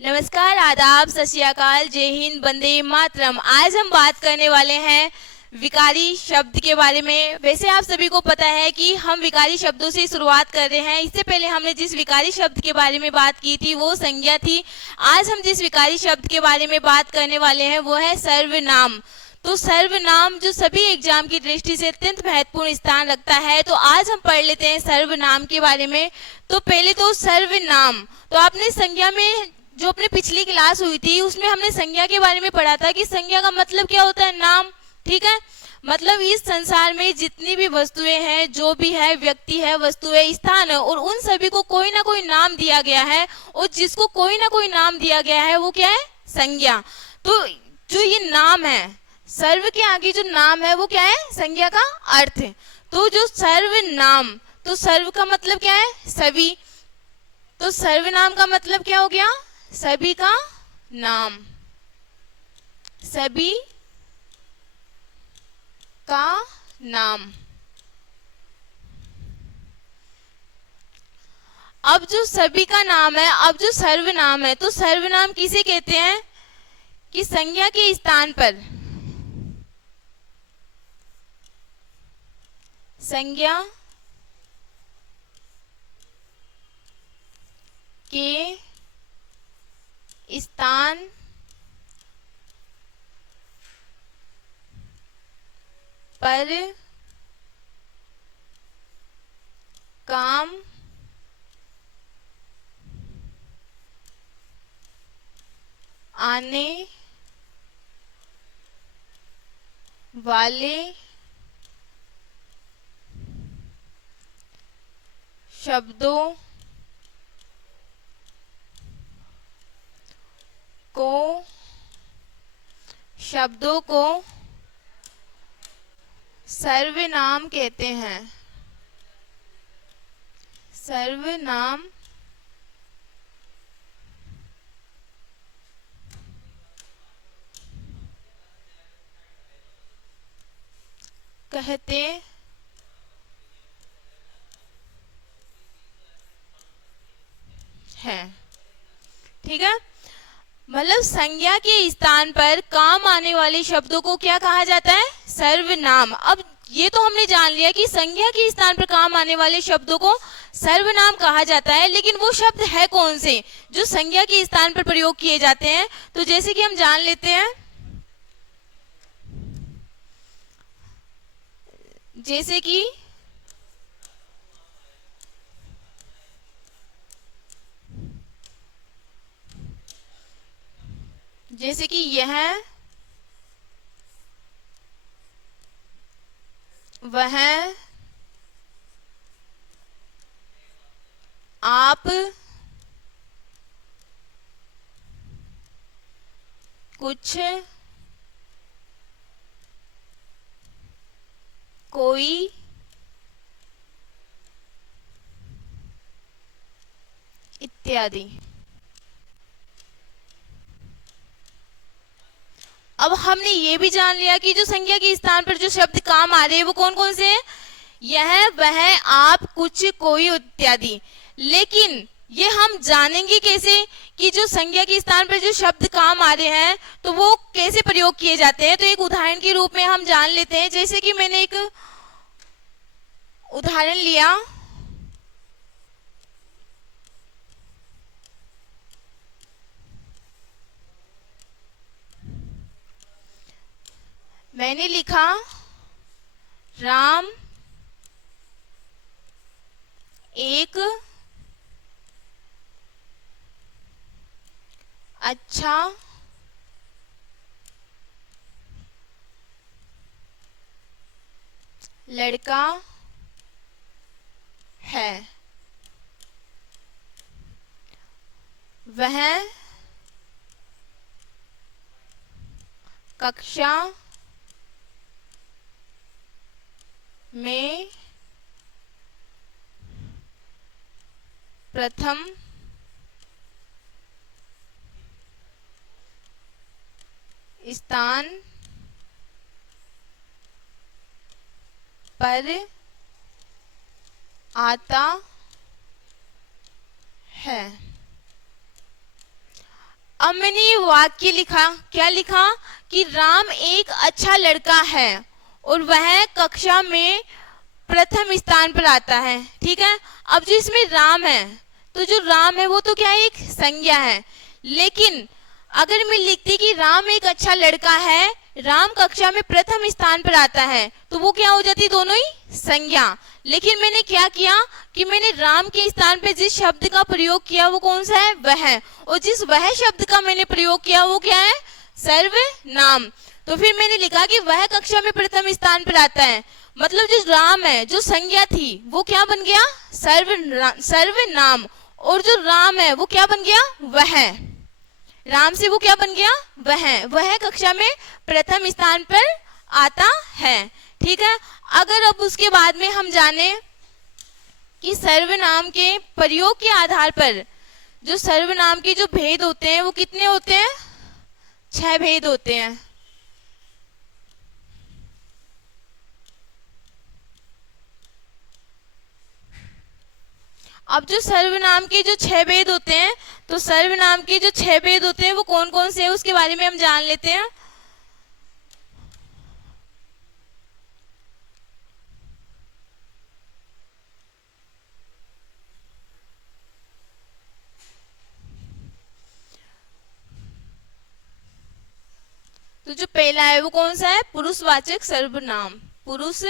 नमस्कार, आदाब, सत श्री अकाल, जय हिंद, वंदे मातरम। आज हम बात करने वाले हैं विकारी शब्द के बारे में। वैसे आप सभी को पता है कि हम विकारी शब्दों से शुरुआत कर रहे हैं। इससे पहले हमने जिस विकारी शब्द के बारे में बात की थी वो संज्ञा थी। आज हम जिस विकारी शब्द के बारे में बात करने वाले हैं वो है सर्वनाम। तो सर्वनाम जो सभी एग्जाम की दृष्टि से अत्यंत महत्वपूर्ण स्थान रखता है। तो आज हम पढ़ लेते हैं सर्वनाम के बारे में। तो पहले तो सर्वनाम, तो आपने संज्ञा में जो अपने पिछली क्लास हुई थी उसमें हमने संज्ञा के बारे में पढ़ा था कि संज्ञा का मतलब क्या होता है, नाम। ठीक है, मतलब इस संसार में जितनी भी वस्तुएं हैं, जो भी है, व्यक्ति है, वस्तु है, स्थान है, और उन सभी को कोई ना कोई नाम दिया गया है, और जिसको कोई ना कोई नाम दिया गया है वो क्या है, संज्ञा। तो जो ये नाम है, सर्व के आगे जो नाम है वो क्या है, संज्ञा का अर्थ। तो जो सर्वनाम, तो सर्व का मतलब क्या है, सभी। तो सर्वनाम का मतलब क्या हो गया, सभी का नाम, सभी का नाम। अब जो सभी का नाम है, अब जो सर्वनाम है, तो सर्वनाम किसे कहते हैं कि संज्ञा के स्थान पर, संज्ञा के स्थान पर काम आने वाले शब्दों को सर्वनाम कहते हैं। सर्वनाम कहते हैं। ठीक है, मतलब संज्ञा के स्थान पर काम आने वाले शब्दों को क्या कहा जाता है, सर्वनाम। अब ये तो हमने जान लिया कि संज्ञा के स्थान पर काम आने वाले शब्दों को सर्वनाम कहा जाता है, लेकिन वो शब्द है कौन से जो संज्ञा के स्थान पर प्रयोग किए जाते हैं। तो जैसे कि हम जान लेते हैं, जैसे कि यह, वह, आप, कुछ, कोई, इत्यादि। अब हमने ये भी जान लिया कि जो संज्ञा के स्थान पर जो शब्द काम आ रहे हैं वो कौन कौन से हैं, यह, वह, आप, कुछ, कोई, इत्यादि। लेकिन ये हम जानेंगे कैसे कि जो संज्ञा के स्थान पर जो शब्द काम आ रहे हैं तो वो कैसे प्रयोग किए जाते हैं। तो एक उदाहरण के रूप में हम जान लेते हैं। जैसे कि मैंने एक उदाहरण लिया, मैंने लिखा राम एक अच्छा लड़का है, वह कक्षा में प्रथम स्थान पर आता है। अब मैंने ये वाक्य लिखा, क्या लिखा कि राम एक अच्छा लड़का है और वह कक्षा में प्रथम स्थान पर आता है। ठीक है, अब जो इसमें राम है, तो जो राम है वो तो क्या है, एक संज्ञा है। लेकिन अगर मैं लिखती कि राम एक अच्छा लड़का है, राम कक्षा में प्रथम स्थान पर आता है, तो वो क्या हो जाती, दोनों ही संज्ञा। लेकिन मैंने क्या किया कि मैंने राम के स्थान पे जिस शब्द का प्रयोग किया वो कौन सा है, वह। और जिस वह शब्द का मैंने प्रयोग किया वो क्या है, सर्वनाम। तो फिर मैंने लिखा कि वह कक्षा में प्रथम स्थान पर आता है, मतलब जो राम है, जो संज्ञा थी वो क्या बन गया, सर्वनाम। और जो राम है वो क्या बन गया, वह। राम से वो क्या बन गया, वह कक्षा में प्रथम स्थान पर आता है। ठीक है, अगर अब उसके बाद में हम जाने कि सर्वनाम के प्रयोग के आधार पर जो सर्वनाम के जो भेद होते हैं वो कितने होते हैं, 6 भेद होते हैं। अब जो सर्वनाम के जो 6 भेद होते हैं, तो सर्वनाम के जो 6 भेद होते हैं वो कौन कौन से हैं उसके बारे में हम जान लेते हैं। तो जो पहला है वो कौन सा है, पुरुषवाचक सर्वनाम। पुरुष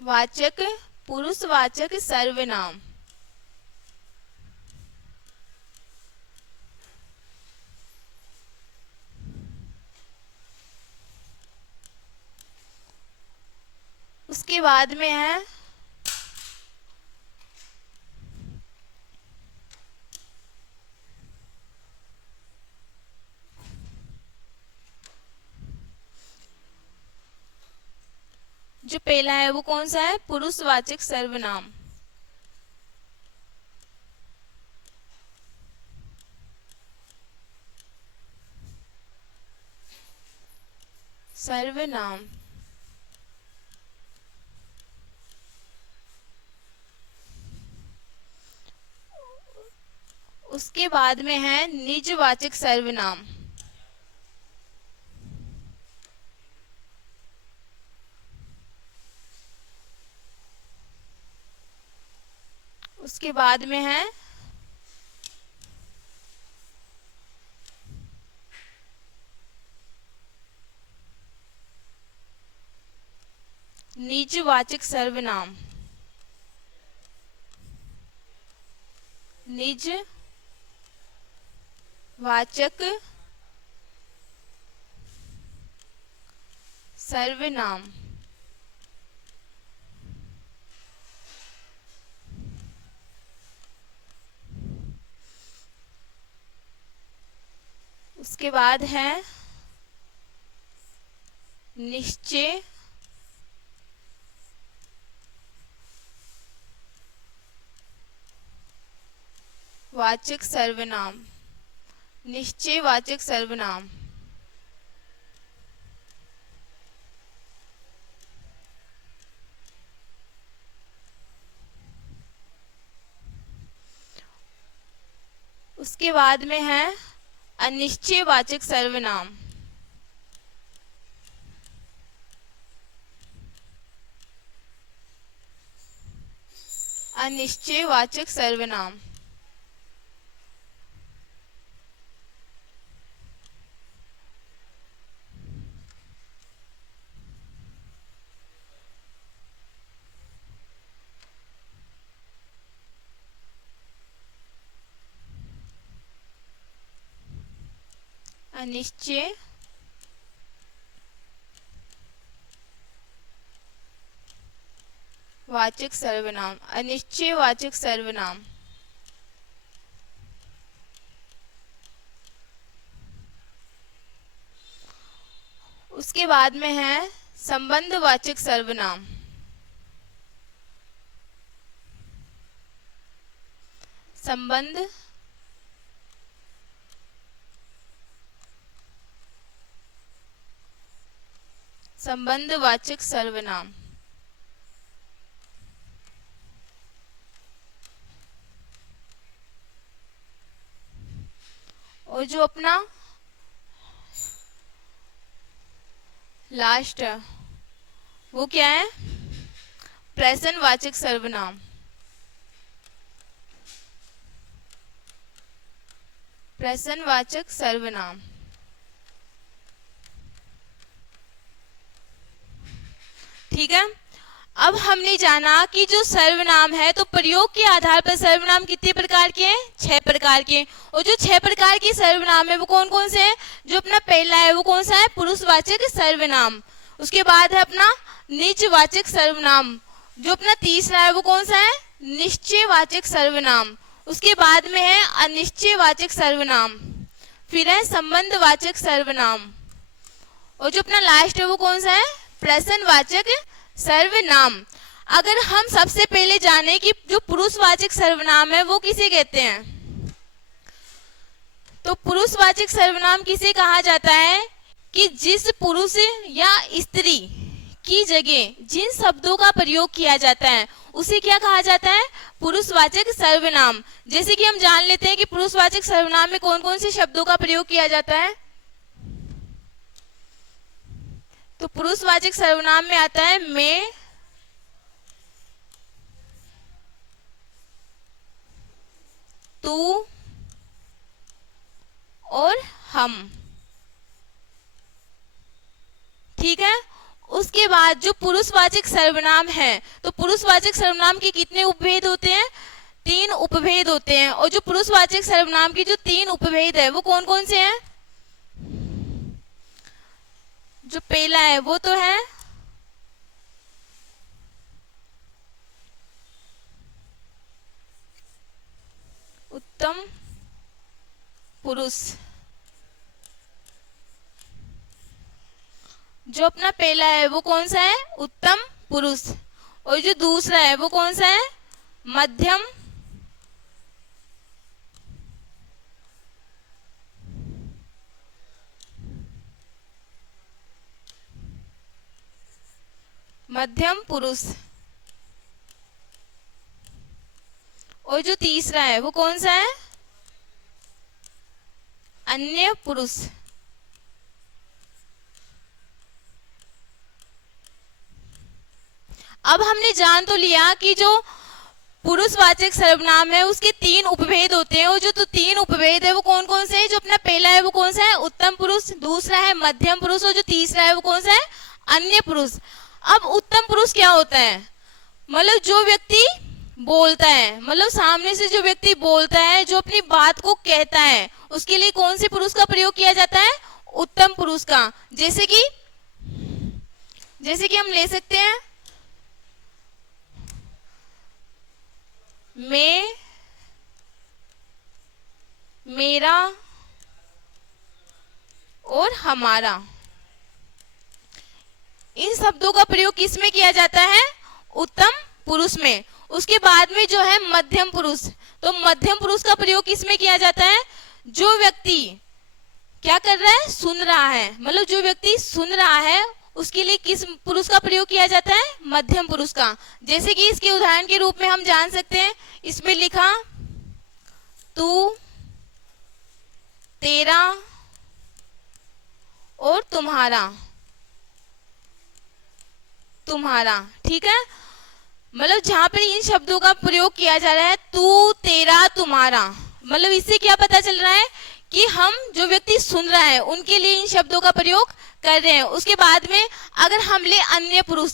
वाचक, पुरुषवाचक सर्वनाम। उसके बाद में है जो पहला है वो कौन सा है, पुरुषवाचक सर्वनाम। सर्वनाम। उसके बाद में है निजवाचक सर्वनाम। उसके बाद में है निजवाचक सर्वनाम। निजवाचक सर्वनाम। उसके बाद है निश्चय वाचक सर्वनाम। निश्चयवाचक सर्वनाम। उसके बाद में है अनिश्चयवाचक सर्वनाम। अनिश्चयवाचक सर्वनाम। अनिश्चय वाचक सर्वनाम। अनिश्चयवाचक सर्वनाम। उसके बाद में है संबंधवाचक सर्वनाम। संबंध संबंधवाचक सर्वनाम। और जो अपना लास्ट है वो क्या है, प्रश्नवाचक सर्वनाम। प्रश्नवाचक सर्वनाम। ठीक है। अब हमने जाना कि जो सर्वनाम है तो प्रयोग के आधार पर सर्वनाम कितने प्रकार के हैं, 6 प्रकार के। और जो 6 प्रकार के सर्वनाम है वो कौन कौन से हैं, जो अपना पहला है वो कौन सा है, पुरुषवाचक सर्वनाम। उसके बाद है अपना निजवाचक सर्वनाम। जो अपना तीसरा है वो कौन सा है, निश्चयवाचक सर्वनाम। उसके बाद में है अनिश्चयवाचक सर्वनाम। फिर है संबंधवाचक सर्वनाम। और जो अपना लास्ट है वो कौन सा है, प्रश्नवाचक सर्वनाम। अगर हम सबसे पहले जाने कि जो पुरुषवाचक सर्वनाम है वो किसे कहते हैं, तो पुरुषवाचक सर्वनाम किसे कहा जाता है कि जिस पुरुष या स्त्री की जगह जिन शब्दों का प्रयोग किया जाता है उसे क्या कहा जाता है, पुरुषवाचक सर्वनाम। जैसे कि हम जान लेते हैं कि पुरुषवाचक सर्वनाम में कौन कौन से शब्दों का प्रयोग किया जाता है। तो पुरुषवाचक सर्वनाम में आता है मैं, तू और हम। ठीक है। उसके बाद जो पुरुषवाचक सर्वनाम है तो पुरुषवाचक सर्वनाम के कितने उपभेद होते हैं, 3 उपभेद होते हैं। और जो पुरुषवाचक सर्वनाम की जो 3 उपभेद है वो कौन कौन से हैं, जो पहला है वो तो है उत्तम पुरुष। जो अपना पहला है वो कौन सा है, उत्तम पुरुष। और जो दूसरा है वो कौन सा है, मध्यम मध्यम पुरुष। और जो तीसरा है वो कौन सा है, अन्य पुरुष। अब हमने जान तो लिया कि जो पुरुषवाचक सर्वनाम है उसके 3 उपभेद होते हैं। और जो तो 3 उपभेद है वो कौन कौन से हैं, जो अपना पहला है वो कौन सा है, उत्तम पुरुष, दूसरा है मध्यम पुरुष और जो तीसरा है वो कौन सा है, अन्य पुरुष। अब उत्तम पुरुष क्या होता है, मतलब जो व्यक्ति बोलता है, मतलब सामने से जो व्यक्ति बोलता है, जो अपनी बात को कहता है, उसके लिए कौन से पुरुष का प्रयोग किया जाता है, उत्तम पुरुष का। जैसे कि हम ले सकते हैं मैं, मेरा और हमारा। इन शब्दों का प्रयोग किस में किया जाता है, उत्तम पुरुष में। उसके बाद में जो है मध्यम पुरुष, तो मध्यम पुरुष का प्रयोग किस में किया जाता है, जो व्यक्ति क्या कर रहा है, सुन रहा है, मतलब जो व्यक्ति सुन रहा है उसके लिए किस पुरुष का प्रयोग किया जाता है, मध्यम पुरुष का। जैसे कि इसके उदाहरण के रूप में हम जान सकते हैं, इसमें लिखा तू, तेरा और तुम्हारा। ठीक है। मतलब जहां पर इन शब्दों का प्रयोग किया जा रहा है तू, तेरा, तुम्हारा, मतलब इससे क्या पता चल रहा है कि हम जो व्यक्ति सुन रहा है उनके लिए इन शब्दों का प्रयोग कर रहे हैं। उसके बाद में अगर हम ले अन्य पुरुष,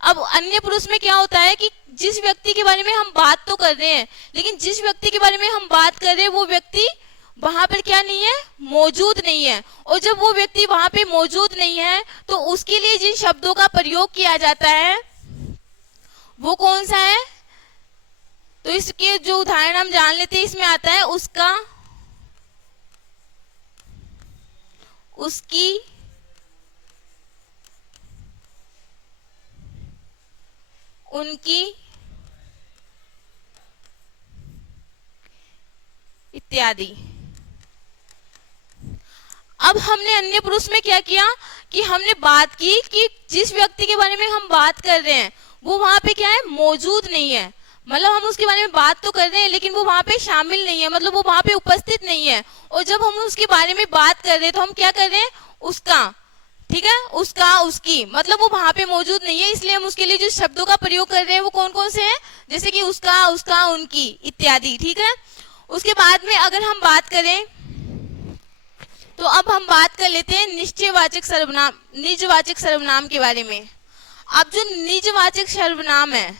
अब अन्य पुरुष में क्या होता है कि जिस व्यक्ति के बारे में हम बात तो कर रहे हैं, लेकिन जिस व्यक्ति के बारे में हम बात कर रहे हैं वो व्यक्ति वहां पर क्या नहीं है, मौजूद नहीं है। और जब वो व्यक्ति वहां पे मौजूद नहीं है तो उसके लिए जिन शब्दों का प्रयोग किया जाता है वो कौन सा है, तो इसके जो उदाहरण हम जान लेते हैं, इसमें आता है उसका, उसकी, उनकी इत्यादि। अब हमने अन्य पुरुष में क्या किया कि हमने बात की कि जिस व्यक्ति के बारे में हम बात कर रहे हैं वो वहां पे क्या है, मौजूद नहीं है, मतलब हम उसके बारे में बात तो कर रहे हैं लेकिन वो वहाँ पे शामिल नहीं है, मतलब वो वहाँ पे उपस्थित नहीं है। और जब हम उसके बारे में बात कर रहे हैं तो हम क्या कर रहे हैं, उसका, ठीक है, उसका, उसकी, मतलब वो वहाँ पे मौजूद नहीं है, इसलिए हम उसके लिए जो शब्दों का प्रयोग कर रहे हैं वो कौन कौन से हैं, जैसे कि उसका, उसका, उनकी इत्यादि, ठीक है। उसके बाद में अगर हम बात करें तो अब हम बात कर लेते हैं निश्चयवाचक सर्वनाम, निजवाचक सर्वनाम के बारे में। अब जो निजवाचक सर्वनाम है,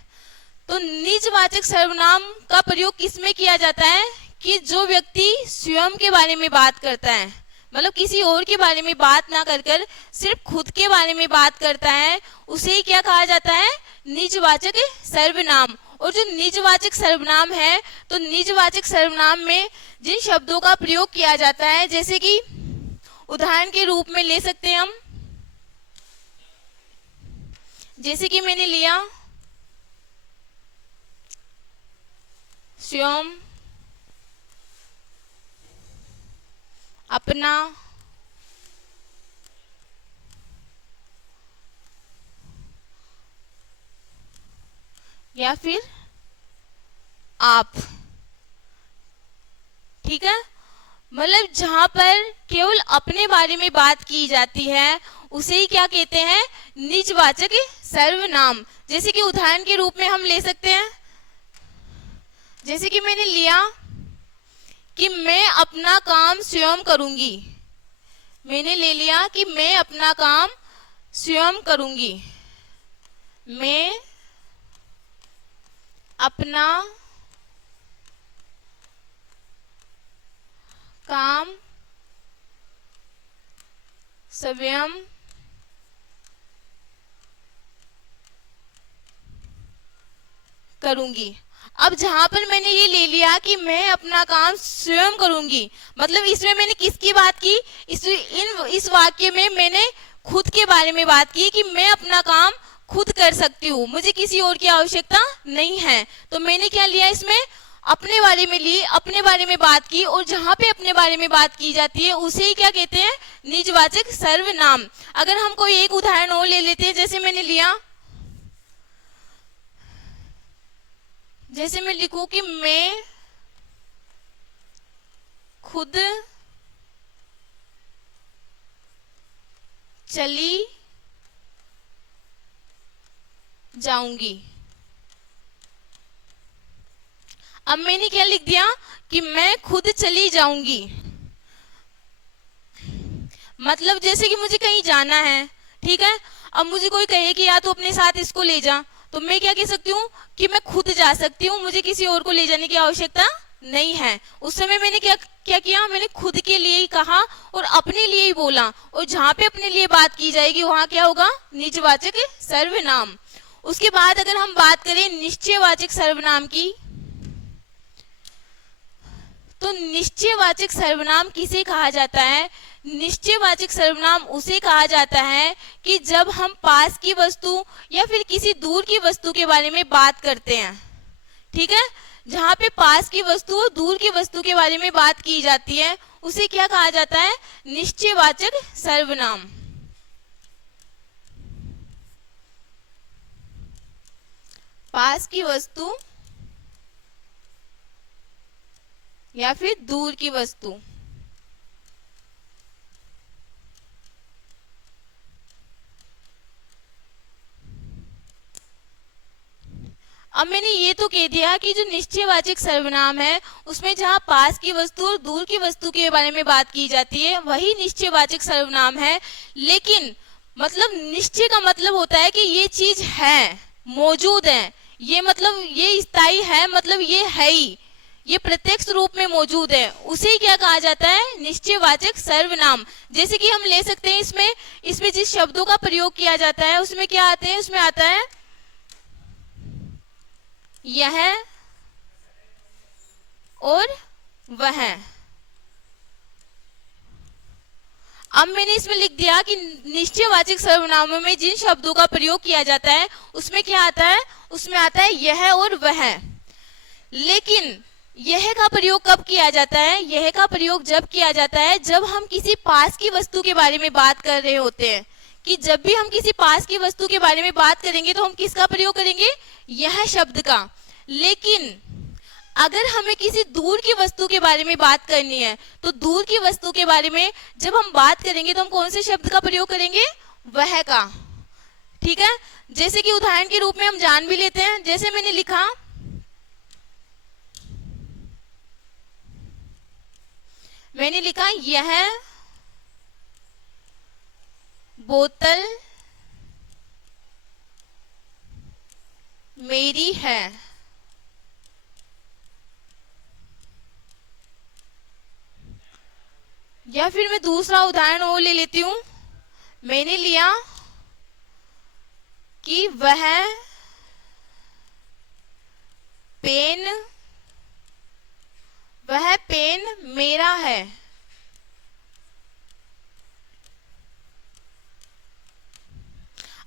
तो निजवाचक सर्वनाम का प्रयोग किसमें किया जाता है कि जो व्यक्ति स्वयं के बारे में बात करता है, मतलब किसी और के बारे में बात ना कर सिर्फ खुद के बारे में बात करता है, उसे ही क्या कहा जाता है, निजवाचक सर्वनाम। और जो निजवाचक सर्वनाम है, तो निजवाचक सर्वनाम में जिन शब्दों का प्रयोग किया जाता है, जैसे कि उदाहरण के रूप में ले सकते हैं हम, जैसे कि मैंने लिया स्वयं, अपना, या फिर आप, ठीक है। मतलब जहां पर केवल अपने बारे में बात की जाती है उसे ही क्या कहते हैं, निजवाचक सर्वनाम। जैसे कि उदाहरण के रूप में हम ले सकते हैं, जैसे कि मैंने लिया कि मैं अपना काम स्वयं करूंगी, मैंने ले लिया कि मैं अपना काम स्वयं करूंगी, मैं अपना काम स्वयं करूंगी। अब जहां पर मैंने ये ले लिया कि मैं अपना काम स्वयं करूंगी, मतलब इसमें मैंने किसकी बात की, इस वाक्य में मैंने खुद के बारे में बात की कि मैं अपना काम खुद कर सकती हूँ, मुझे किसी और की आवश्यकता नहीं है। तो मैंने क्या लिया, इसमें अपने बारे में ली, अपने बारे में बात की, और जहां पे अपने बारे में बात की जाती है उसे ही क्या कहते हैं, निजवाचक सर्वनाम। अगर हम कोई एक उदाहरण और ले लेते हैं, जैसे मैंने लिया, जैसे मैं लिखूं कि मैं खुद चली जाऊंगी। अब मैंने क्या लिख दिया कि मैं खुद चली जाऊंगी, मतलब जैसे कि मुझे कहीं जाना है, ठीक है। अब मुझे कोई कहे कि या तो अपने साथ इसको ले जा, तो मैं क्या कह सकती हूँ कि मैं खुद जा सकती हूँ, मुझे किसी और को ले जाने की आवश्यकता नहीं है। उस समय मैंने क्या किया, मैंने खुद के लिए ही कहा और अपने लिए ही बोला, और जहां पे अपने लिए बात की जाएगी वहां क्या होगा, निजवाचक सर्वनाम। उसके बाद अगर हम बात करें निश्चयवाचक सर्वनाम की, तो निश्चयवाचक सर्वनाम किसे कहा जाता है, निश्चयवाचक सर्वनाम उसे कहा जाता है कि जब हम पास की वस्तु या फिर किसी दूर की वस्तु के बारे में बात करते हैं, ठीक है। जहां पे पास की वस्तु और दूर की वस्तु के बारे में बात की जाती है उसे क्या कहा जाता है, निश्चयवाचक सर्वनाम। पास की वस्तु या फिर दूर की वस्तु। अब मैंने ये तो कह दिया कि जो निश्चयवाचक सर्वनाम है उसमें जहां पास की वस्तु और दूर की वस्तु के बारे में बात की जाती है वही निश्चयवाचक सर्वनाम है। लेकिन मतलब निश्चय का मतलब होता है कि ये चीज है, मौजूद है, ये मतलब ये स्थायी है, मतलब ये है ही, ये प्रत्यक्ष रूप में मौजूद है, उसे क्या कहा जाता है, निश्चयवाचक सर्वनाम। जैसे कि हम ले सकते हैं इसमें जिस शब्दों का प्रयोग किया जाता है उसमें क्या आते हैं, उसमें आता है यह और वह। अब मैंने इसमें लिख दिया कि निश्चयवाचक सर्वनामों में जिन शब्दों का प्रयोग किया जाता है उसमें क्या आता है, उसमें आता है यह और वह। लेकिन यह का प्रयोग कब किया जाता है, यह का प्रयोग जब किया जाता है जब हम किसी पास की वस्तु के बारे में बात कर रहे होते हैं, कि जब भी हम किसी पास की वस्तु के बारे में बात करेंगे तो हम किसका प्रयोग करेंगे, यह शब्द का। लेकिन अगर हमें किसी दूर की वस्तु के बारे में बात करनी है तो दूर की वस्तु के बारे में जब हम बात करेंगे तो हम कौन से शब्द का प्रयोग करेंगे? वह का। ठीक है, जैसे कि उदाहरण के रूप में हम जान भी लेते हैं। जैसे मैंने लिखा यह बोतल मेरी है। या फिर मैं दूसरा उदाहरण और ले लेती हूं। मैंने लिया कि वह पेन मेरा है।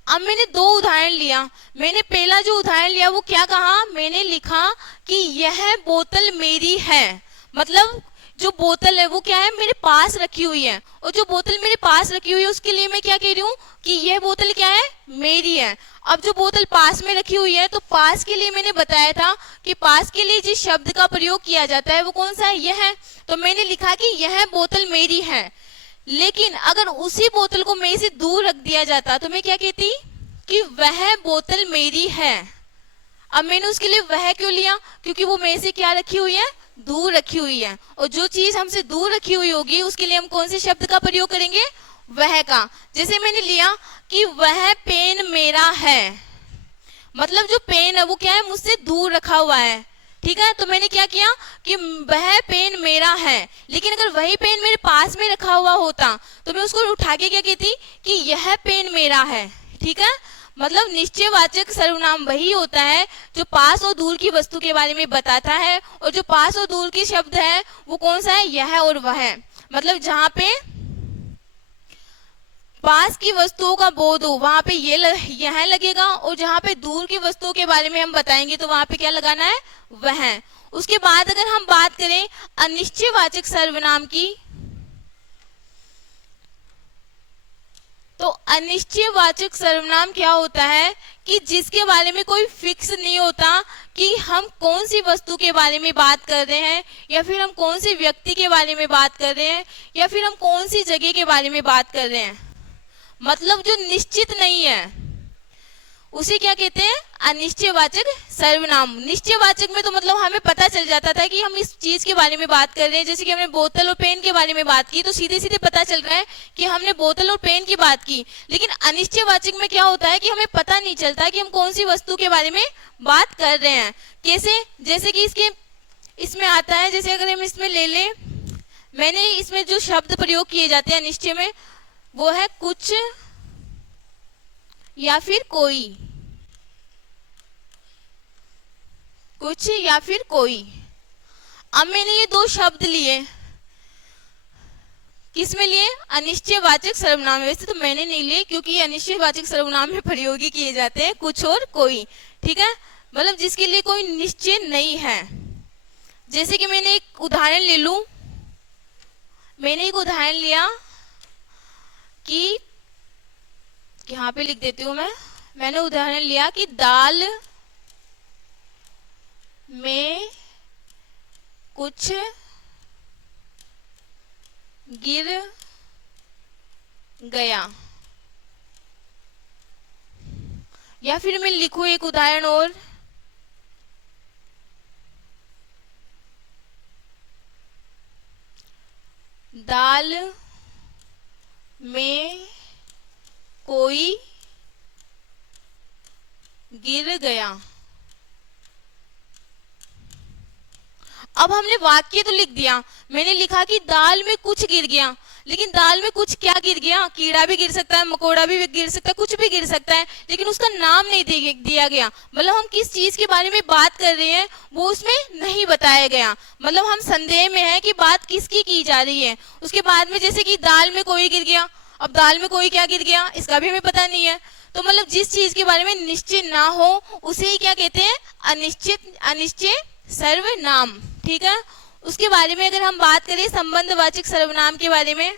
अब मैंने दो उदाहरण लिया। मैंने पहला जो उदाहरण लिया वो क्या कहा? मैंने लिखा कि यह बोतल मेरी है। मतलब जो बोतल है वो क्या है? मेरे पास रखी हुई है। और जो बोतल मेरे पास रखी हुई है उसके लिए मैं क्या कह रही हूँ कि यह बोतल क्या है? मेरी है। अब जो बोतल पास में रखी हुई है तो पास के लिए मैंने बताया था कि पास के लिए जिस शब्द का प्रयोग किया जाता है वो कौन सा है? यह है। तो मैंने लिखा कि यह बोतल मेरी है। लेकिन अगर उसी बोतल को मेरे से दूर रख दिया जाता तो मैं क्या कहती? कि वह बोतल मेरी है। अब मैंने उसके लिए वह क्यों लिया? क्योंकि वो मेरे से क्या रखी हुई है? दूर रखी हुई है। और जो चीज हमसे दूर रखी हुई होगी उसके लिए हम कौन से शब्द का प्रयोग करेंगे? वह का। जैसे मैंने लिया कि वह पेन मेरा है, मतलब जो पेन है वो क्या है? मुझसे दूर रखा हुआ है। ठीक है, तो मैंने क्या किया कि वह पेन मेरा है। लेकिन अगर वही पेन मेरे पास में रखा हुआ होता तो मैं उसको उठा के क्या कहती? कि यह पेन मेरा है। ठीक है, मतलब निश्चयवाचक सर्वनाम वही होता है जो पास और दूर की वस्तु के बारे में बताता है। और जो पास और दूर के शब्द है वो कौन सा है? यह और वह। मतलब जहाँ पे पास की वस्तुओं का बोध हो वहां पे यह लगेगा, और जहाँ पे दूर की वस्तुओं के बारे में हम बताएंगे तो वहां पे क्या लगाना है? वह। उसके बाद अगर हम बात करें अनिश्चयवाचक सर्वनाम की, तो अनिश्चयवाचक सर्वनाम क्या होता है? कि जिसके बारे में कोई फिक्स नहीं होता कि हम कौन सी वस्तु के बारे में बात कर रहे हैं, या फिर हम कौन से व्यक्ति के बारे में बात कर रहे हैं, या फिर हम कौन सी जगह के बारे में बात कर रहे हैं। मतलब जो निश्चित नहीं है उसे क्या कहते हैं? अनिश्चयवाचक सर्वनाम। निश्चयवाचक में तो मतलब हमें पता चल जाता था कि हम इस चीज के बारे में बात कर रहे हैं। जैसे कि हमने बोतल और पेन के बारे में बात की तो सीधे सीधे पता चल रहा है कि हमने बोतल और पेन की बात की। लेकिन अनिश्चयवाचक में क्या होता है कि हमें पता नहीं चलता कि हम कौन सी वस्तु के बारे में बात कर रहे हैं। कैसे? जैसे कि इसमें आता है, जैसे अगर हम इसमें ले लें, मैंने इसमें जो शब्द प्रयोग किए जाते हैं निश्चय में वो है कुछ या फिर कोई। कुछ या फिर कोई। अब मैंने ये दो शब्द लिए, किसमें लिए? अनिश्चयवाचक सर्वनाम में। वैसे तो मैंने नहीं लिए क्योंकि ये अनिश्चयवाचक सर्वनाम में प्रयोग ही किए जाते हैं, कुछ और कोई। ठीक है, मतलब जिसके लिए कोई निश्चय नहीं है। जैसे कि मैंने एक उदाहरण ले लूं। मैंने एक उदाहरण लिया कि यहाँ पे लिख देती हूँ मैंने उदाहरण लिया कि दाल में कुछ गिर गया। या फिर मैं लिखूं एक उदाहरण और, दाल में कोई गिर गया। अब हमने वाक्य तो लिख दिया। मैंने लिखा कि दाल में कुछ गिर गया, लेकिन दाल में कुछ क्या गिर गया? कीड़ा भी गिर सकता है, मकोड़ा भी गिर सकता है, कुछ भी गिर सकता है, लेकिन उसका नाम नहीं दिया गया। मतलब हम किस चीज के बारे में बात कर रहे हैं वो उसमें नहीं बताया गया। मतलब हम संदेह में है कि बात किसकी की जा रही है। उसके बाद में जैसे कि दाल में कोई गिर गया, अब दाल में कोई क्या गिर गया इसका भी हमें पता नहीं है। तो मतलब जिस चीज के बारे में निश्चय ना हो उसे ही क्या कहते हैं? अनिश्चय सर्वनाम। ठीक है, उसके बारे में अगर हम बात करें संबंधवाचक सर्वनाम के बारे में,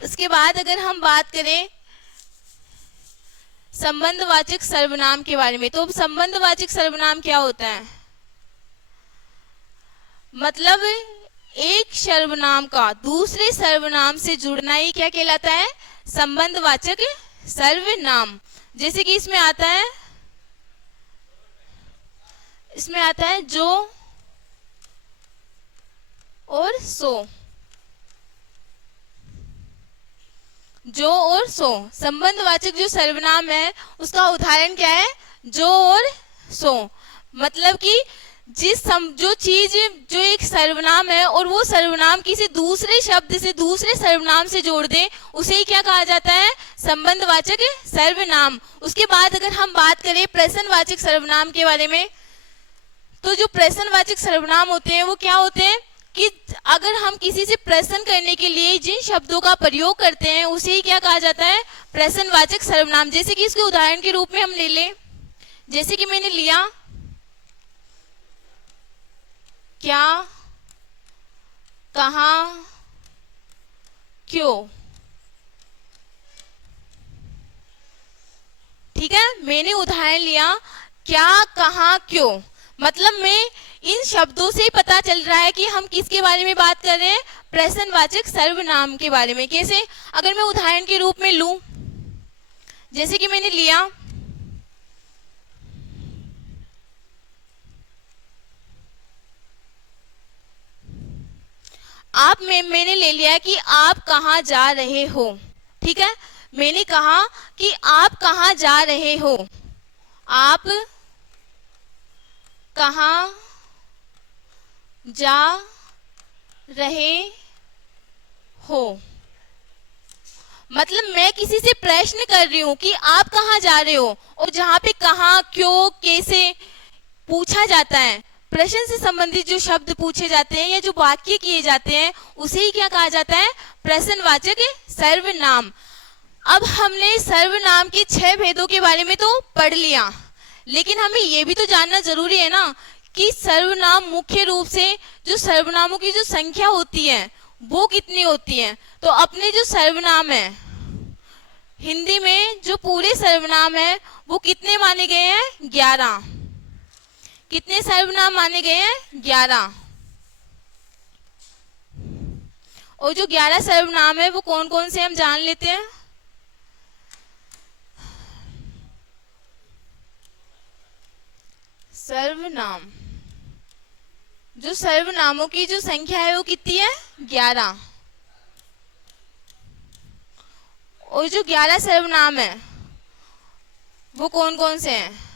उसके बाद अगर हम बात करें संबंधवाचक सर्वनाम के बारे में। तो संबंधवाचक सर्वनाम क्या होता है? मतलब एक सर्वनाम का दूसरे सर्वनाम से जुड़ना ही क्या कहलाता है? संबंधवाचक सर्वनाम। जैसे कि इसमें आता है जो और सो। जो और सो संबंधवाचक जो सर्वनाम है उसका उदाहरण क्या है? जो और सो। मतलब कि जो चीज जो एक सर्वनाम है और वो सर्वनाम किसी दूसरे शब्द से दूसरे सर्वनाम से जोड़ दे, उसे ही क्या कहा जाता है? संबंधवाचक सर्वनाम। उसके बाद अगर हम बात करें प्रश्नवाचक सर्वनाम के बारे में, तो जो प्रश्नवाचक सर्वनाम होते हैं वो क्या होते हैं कि अगर हम किसी से प्रश्न करने के लिए जिन शब्दों का प्रयोग करते हैं उसे ही क्या कहा जाता है? प्रश्नवाचक सर्वनाम। जैसे कि इसके उदाहरण के रूप में हम ले लें, जैसे कि मैंने लिया क्या, कहाँ, क्यों। ठीक है, मैंने उदाहरण लिया क्या, कहाँ, क्यों। मतलब मैं इन शब्दों से पता चल रहा है कि हम किसके बारे में बात कर रहे हैं? प्रश्नवाचक सर्वनाम के बारे में। कैसे? अगर मैं उदाहरण के रूप में लूं, जैसे कि मैंने लिया मैंने ले लिया कि आप कहाँ जा रहे हो। ठीक है, मैंने कहा कि आप कहाँ जा रहे हो। आप कहाँ जा रहे हो। मतलब मैं किसी से प्रश्न कर रही हूं कि आप कहाँ जा रहे हो, और जहां पे कहाँ, क्यों, कैसे पूछा जाता है, प्रश्न से संबंधित जो शब्द पूछे जाते हैं या जो वाक्य किए जाते हैं उसे ही क्या कहा जाता है? प्रश्नवाचक सर्वनाम। अब हमने सर्वनाम के 6 भेदों के बारे में तो पढ़ लिया, लेकिन हमें ये भी तो जानना जरूरी है ना कि सर्वनाम मुख्य रूप से जो सर्वनामों की जो संख्या होती है वो कितनी होती है। तो अपने जो सर्वनाम है हिंदी में, जो पूरे सर्वनाम है वो कितने माने गए हैं? 11। कितने सर्वनाम माने गए हैं? 11। और जो 11 सर्वनाम है वो कौन कौन से हम जान लेते हैं। सर्वनाम, जो सर्वनामों की जो संख्या है वो कितनी है? 11। और जो 11 सर्वनाम है वो कौन कौन से हैं?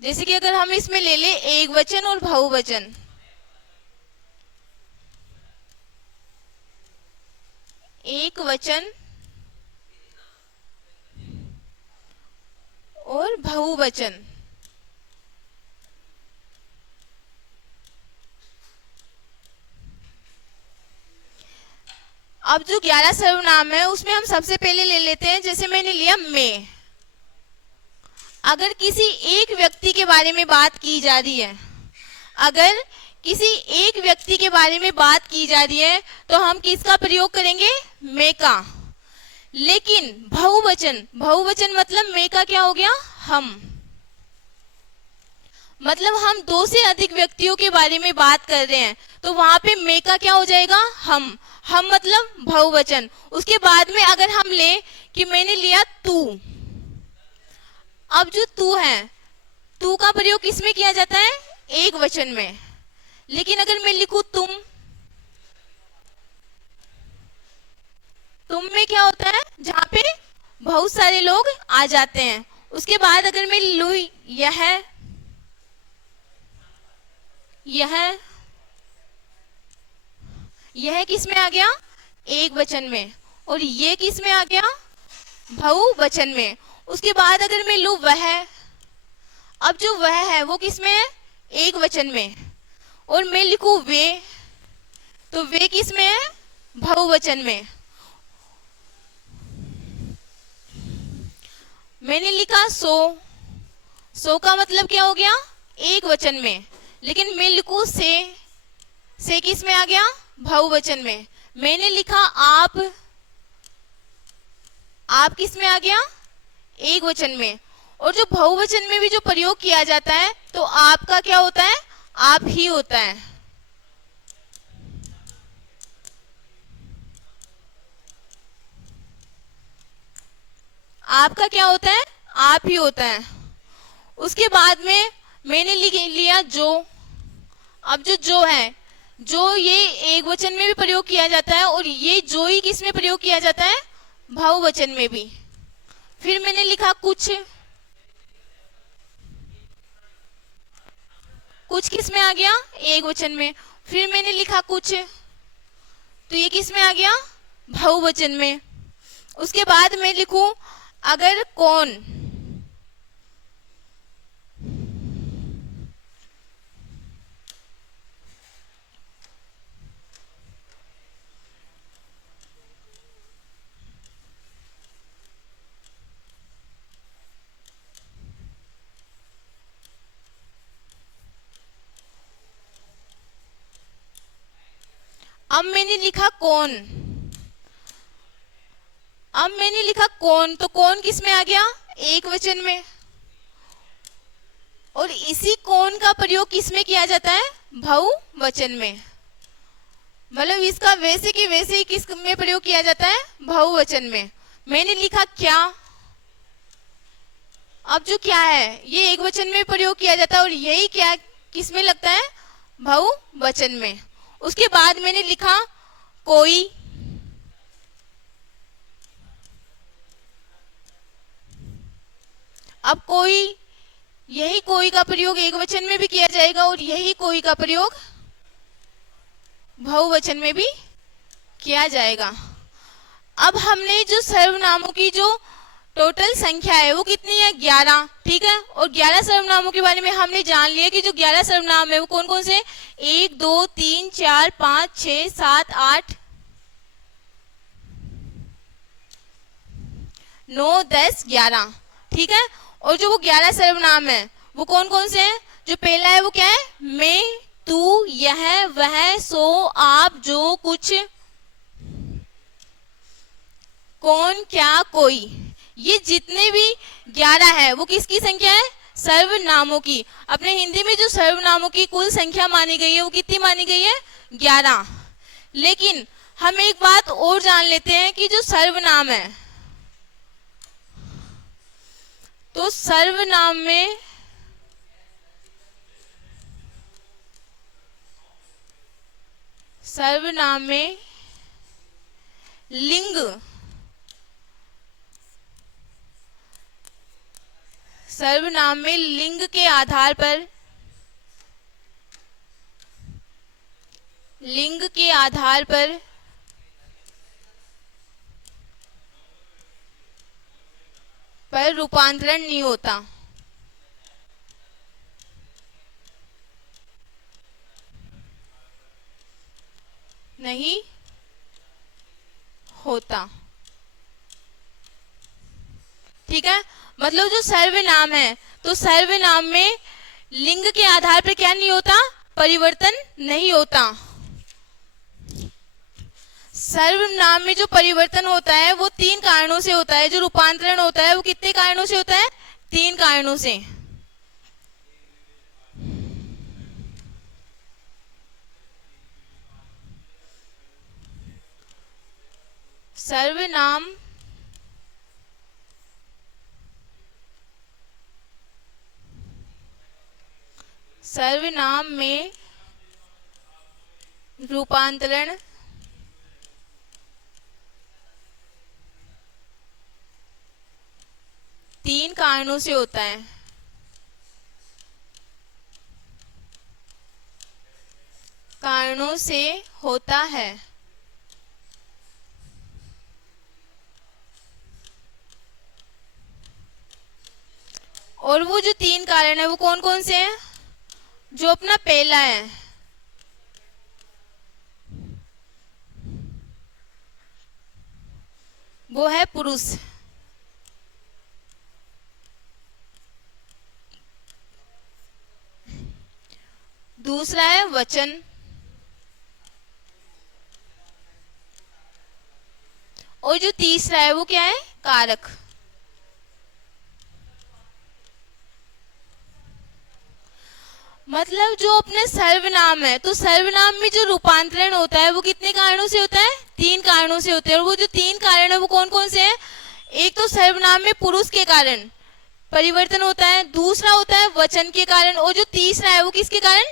जैसे कि अगर हम इसमें ले ले एक वचन और बहुवचन। एक वचन और बहुवचन। अब जो 11 सर्वनाम है उसमें हम सबसे पहले ले लेते हैं, जैसे मैंने लिया मैं। अगर किसी एक व्यक्ति के बारे में बात की जा रही है, अगर किसी एक व्यक्ति के बारे में बात की जा रही है तो हम किसका प्रयोग करेंगे? मैं का। लेकिन बहुवचन, बहुवचन मतलब मैं का क्या हो गया? हम। मतलब हम 2 से अधिक व्यक्तियों के बारे में बात कर रहे हैं तो वहां पे मैं का क्या हो जाएगा? हम। हम मतलब बहुवचन। उसके बाद में अगर हम ले कि मैंने लिया तू। अब जो तू है, तू का प्रयोग किसमें किया जाता है? एक वचन में। लेकिन अगर मैं लिखूं तुम, तुम में क्या होता है? जहां पे बहुत सारे लोग आ जाते हैं। उसके बाद अगर मैं लूं यह किस में आ गया? एक वचन में। और ये किस में आ गया? बहुवचन में। उसके बाद अगर मैं लूं वह, अब जो वह है वो किस में है? एक वचन में। और मैं लिखूं वे, तो वे किस में है? बहुवचन में। मैंने लिखा सो, सो का मतलब क्या हो गया? एक वचन में। लेकिन मैं लिखूं से किस में आ गया? बहुवचन में। मैंने लिखा आप किस में आ गया? एक वचन में। और जो बहुवचन में भी जो प्रयोग किया जाता है तो आपका क्या होता है, आप ही होता है। आपका क्या होता है, आप ही होता है। उसके बाद में मैंने लिया जो। अब जो है, जो ये एक वचन में भी प्रयोग किया जाता है और ये जो ही किस में प्रयोग किया जाता है, बहुवचन में भी। फिर मैंने लिखा कुछ। कुछ किस में आ गया, एक वचन में। फिर मैंने लिखा कुछ, तो ये किस में आ गया, बहुवचन में। उसके बाद मैं लिखूं अगर कौन। अब मैंने लिखा कौन। अब मैंने लिखा कौन, तो कौन किस में आ गया, एक वचन में। और इसी कौन का प्रयोग किस में किया जाता है, बहुवचन में। मतलब इसका वैसे की वैसे ही किस में प्रयोग किया जाता है, बहुवचन में। मैंने लिखा क्या। अब जो क्या है ये एक वचन में प्रयोग किया जाता है और यही क्या किस में लगता है, बहुवचन में। उसके बाद मैंने लिखा कोई। अब कोई, यही कोई का प्रयोग एक वचन में भी किया जाएगा और यही कोई का प्रयोग बहुवचन में भी किया जाएगा। अब हमने जो सर्वनामों की जो टोटल संख्या है वो कितनी है, 11। ठीक है, और 11 सर्वनामों के बारे में हमने जान लिया कि जो 11 सर्वनाम है वो कौन कौन से, 1 2 3 4 5 6 7 8 9 10 11। ठीक है, और जो वो 11 सर्वनाम है वो कौन कौन से हैं। जो पहला है वो क्या है, मैं, तू, यह, वह, सो, आप, जो, कुछ, कौन, क्या, कोई। ये जितने भी 11 है वो किसकी संख्या है, सर्वनामों की। अपने हिंदी में जो सर्वनामों की कुल संख्या मानी गई है वो कितनी मानी गई है, 11। लेकिन हम एक बात और जान लेते हैं कि जो सर्वनाम है, तो सर्वनाम में लिंग, सर्वनाम में लिंग के आधार पर, लिंग के आधार पर रूपांतरण नहीं होता। नहीं होता। ठीक है, मतलब जो सर्वनाम है तो सर्वनाम में लिंग के आधार पर क्या नहीं होता, परिवर्तन नहीं होता। सर्वनाम में जो परिवर्तन होता है वो 3 कारणों से होता है। जो रूपांतरण होता है वो कितने कारणों से होता है, 3 कारणों से। सर्वनाम में रूपांतरण 3 कारणों से होता है। कारणों से होता है। और वो जो 3 कारण है वो कौन कौन से हैं। जो अपना पहला है, वो है पुरुष। दूसरा है वचन। और जो तीसरा है वो क्या है, कारक। मतलब जो अपने सर्वनाम है, तो सर्वनाम में जो रूपांतरण होता है वो कितने कारणों से होता है? 3 कारणों से होते हैं। और वो जो 3 कारण है वो कौन कौन से हैं? एक तो सर्वनाम में पुरुष के कारण परिवर्तन होता है, दूसरा होता है वचन के कारण, और जो तीसरा है वो किसके कारण?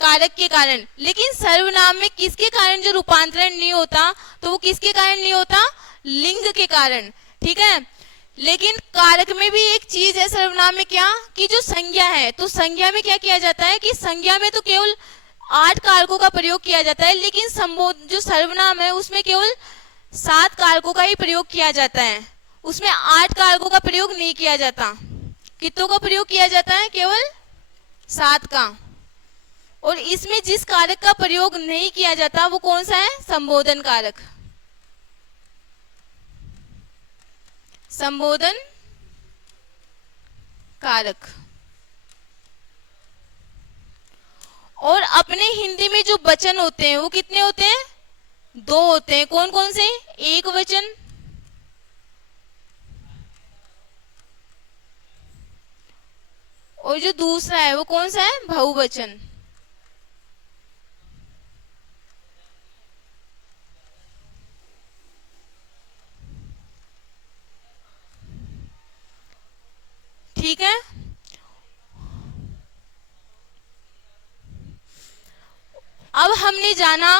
कारक के कारण। लेकिन सर्वनाम में किसके कारण जो रूपांतरण नहीं होता? तो वो किसके कारण नहीं होता? लिंग के कारण। ठीक है। लेकिन कारक में भी एक चीज है सर्वनाम में, क्या कि जो संज्ञा है, तो संज्ञा में क्या किया जाता है कि संज्ञा में तो केवल 8 कारकों का प्रयोग किया जाता है, लेकिन जो सर्वनाम है उसमें केवल 7 कारकों का ही प्रयोग किया जाता है, उसमें 8 कारकों का प्रयोग नहीं किया जाता। कितनों का प्रयोग किया जाता है? केवल 7 का। और इसमें जिस कारक का प्रयोग नहीं किया जाता वो कौन सा है? संबोधन कारक। संबोधन कारक। और अपने हिंदी में जो वचन होते हैं वो कितने होते हैं? 2 होते हैं। कौन कौन से? एक वचन और जो दूसरा है वो कौन सा है? बहुवचन। ठीक है। अब हमने जाना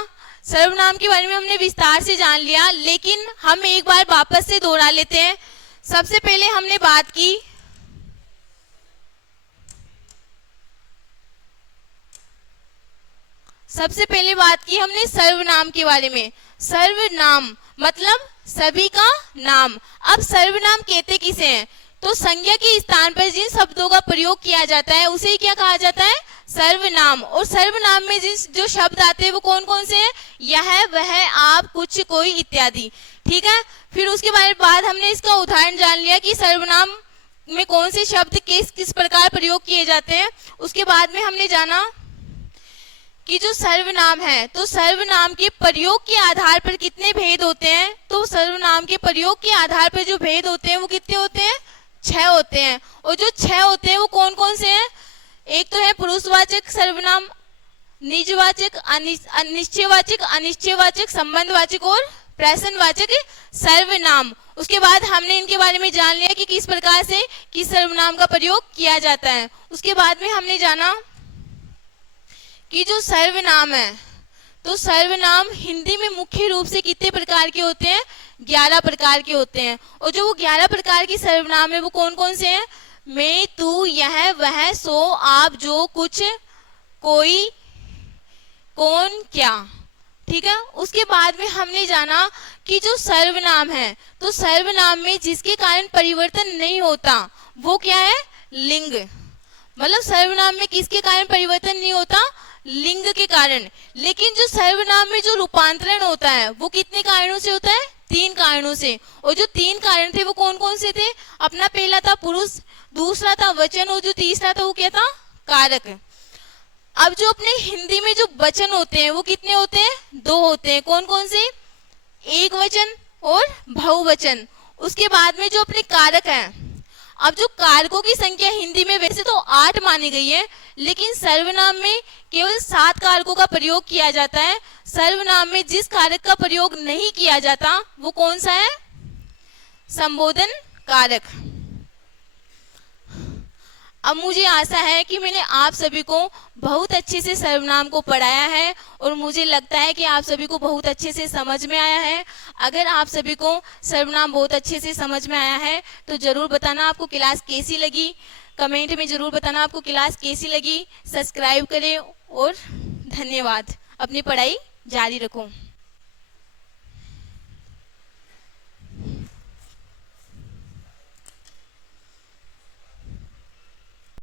सर्वनाम के बारे में, हमने विस्तार से जान लिया, लेकिन हम एक बार वापस से दोहरा लेते हैं। सबसे पहले हमने बात की हमने सर्वनाम के बारे में। सर्वनाम मतलब सभी का नाम। अब सर्वनाम कहते किसे हैं? तो संज्ञा के स्थान पर जिन शब्दों का प्रयोग किया जाता है उसे क्या कहा जाता है? सर्वनाम। और सर्वनाम में जो शब्द आते हैं वो कौन कौन से हैं? यह, वह, आप, कुछ, कोई इत्यादि। ठीक है। फिर उसके बाद हमने इसका उदाहरण जान लिया कि सर्वनाम में कौन से शब्द किस किस प्रकार प्रयोग किए जाते हैं। उसके बाद में हमने जाना कि जो सर्वनाम है, तो सर्वनाम के प्रयोग के आधार पर कितने भेद होते हैं? तो सर्वनाम के प्रयोग के आधार पर जो भेद होते हैं वो कितने होते हैं? 6 होते हैं। और जो 6 होते हैं वो कौन कौन से हैं? एक तो है पुरुषवाचक सर्वनाम, निजवाचक, अनिश्चयवाचक, अनिश्चयवाचक, संबंधवाचक और प्रश्नवाचक सर्वनाम। उसके बाद हमने इनके बारे में जान लिया कि किस प्रकार से किस सर्वनाम का प्रयोग किया जाता है। उसके बाद में हमने जाना कि जो सर्वनाम है, तो सर्वनाम हिंदी में मुख्य रूप से कितने प्रकार के होते हैं? 11 प्रकार के होते हैं। और जो वो 11 प्रकार की सर्वनाम है वो कौन कौन से हैं? मैं, तू, यह, वह, सो, आप, जो, कुछ, कोई, कौन, क्या। ठीक है। उसके बाद में हमने जाना कि जो सर्वनाम है, तो सर्वनाम में जिसके कारण परिवर्तन नहीं होता वो क्या है? लिंग। मतलब सर्वनाम में किसके कारण परिवर्तन नहीं होता? लिंग के कारण। लेकिन जो सर्वनाम में जो रूपांतरण होता है वो कितने कारणों से होता है? 3 कारणों से। और जो 3 कारण थे वो कौन कौन से थे? अपना पहला था पुरुष, दूसरा था वचन, और जो तीसरा था वो क्या था? कारक। अब जो अपने हिंदी में जो वचन होते हैं वो कितने होते हैं? 2 होते हैं। कौन कौन से? एक वचन और बहुवचन। उसके बाद में जो अपने कारक हैं, अब जो कारकों की संख्या हिंदी में वैसे तो 8 मानी गई है, लेकिन सर्वनाम में केवल 7 कारकों का प्रयोग किया जाता है। सर्वनाम में जिस कारक का प्रयोग नहीं किया जाता वो कौन सा है? संबोधन कारक। अब मुझे आशा है कि मैंने आप सभी को बहुत अच्छे से सर्वनाम को पढ़ाया है, और मुझे लगता है कि आप सभी को बहुत अच्छे से समझ में आया है। अगर आप सभी को सर्वनाम बहुत अच्छे से समझ में आया है तो ज़रूर बताना आपको क्लास कैसी लगी। कमेंट में ज़रूर बताना आपको क्लास कैसी लगी। सब्सक्राइब करें और धन्यवाद। अपनी पढ़ाई जारी रखो।